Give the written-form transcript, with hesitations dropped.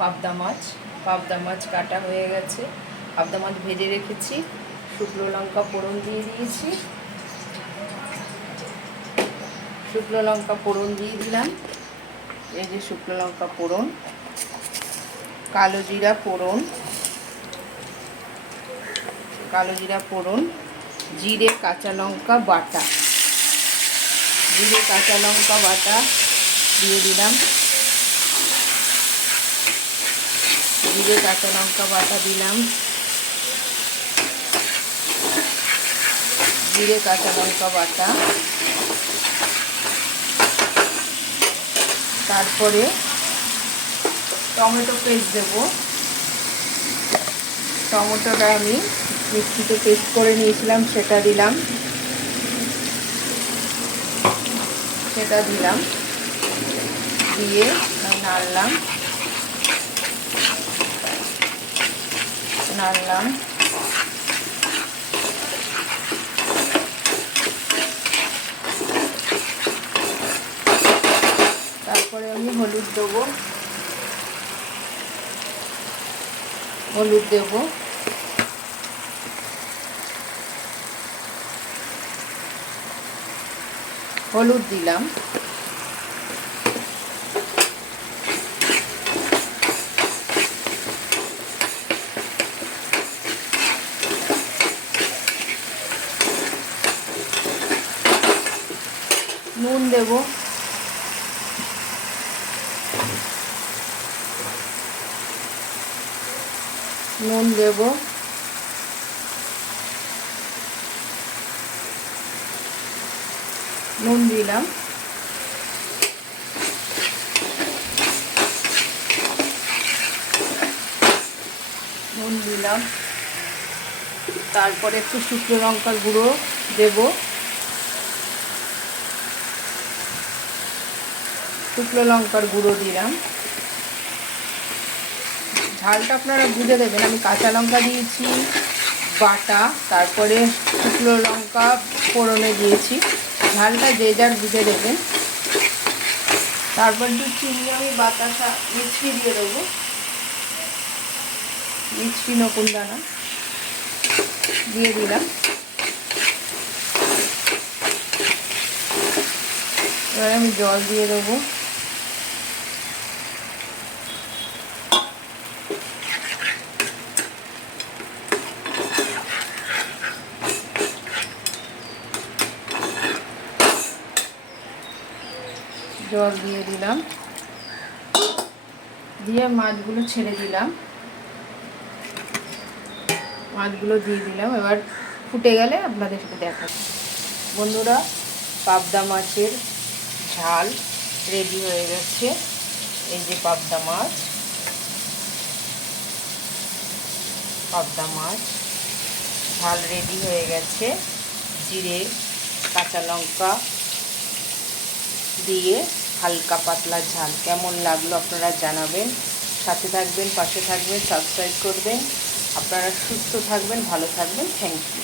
পাবদা মাছ কাটা হয়ে গেছে। পাবদা মাছ ভেজে রেখেছি, শুকনো লঙ্কা ফোড়ন দিয়ে দিয়েছি, শুকনো লঙ্কা ফোড়ন দিয়ে দিলাম। এই যে শুকনো লঙ্কা ফোড়ন, কালো জিরা ফোড়ন, জিরে কাঁচা লঙ্কা বাটা দিয়ে দিলাম। জিরে কাঁচা লঙ্কা বাটা দিলাম, জিরে কাঁচা লঙ্কা বাটা। তারপরে টমেটো পেস্ট দেব। টমেটোটা আমি মিক্সিতে পেস্ট করে নিয়েছিলাম, সেটা দিলাম। দিয়ে নাড়লাম। তারপরে আমি হলুদ দেব। হলুদ দিলাম। নুন দেব। নুন দিলাম। তারপরে একটু শুকনো লঙ্কার গুঁড়ো দেব। দিলাম। ঝালটা আপনারা বুঝে দেবেন। আমি কাঁচা লঙ্কা দিয়েছি বাটা, তারপরে শুকনো লঙ্কা ফোড়নে দিয়েছি। ঝালটা যে যার বুঝে দেবেন। তারপর একটু চিনি আমি বাতাসা মিষ্টি দিয়ে দেবো, মিষ্টি নকুন দানা দিয়ে দিলাম। এবার আমি জল দিয়ে দেবো। জল দিয়ে দিলাম, দিয়ে মাছগুলো ছেড়ে দিলাম। মাছগুলো দিয়ে দিলাম। এবার ফুটে গেলে আপনাদের সাথে দেখাচ্ছি। বন্ধুরা, পাবদা মাছের ঝাল রেডি হয়ে গেছে। এই যে পাবদা মাছ ঝাল রেডি হয়ে গেছে। জিরে কাঁচা লঙ্কা দিয়ে হালকা পাতলা ঝাল। কেমন লাগলো আপনারা জানাবেন। সাথে থাকবেন, পাশে থাকবেন, সাবস্ক্রাইব করবেন। আপনারা সুস্থ থাকবেন, ভালো থাকবেন। Thank you.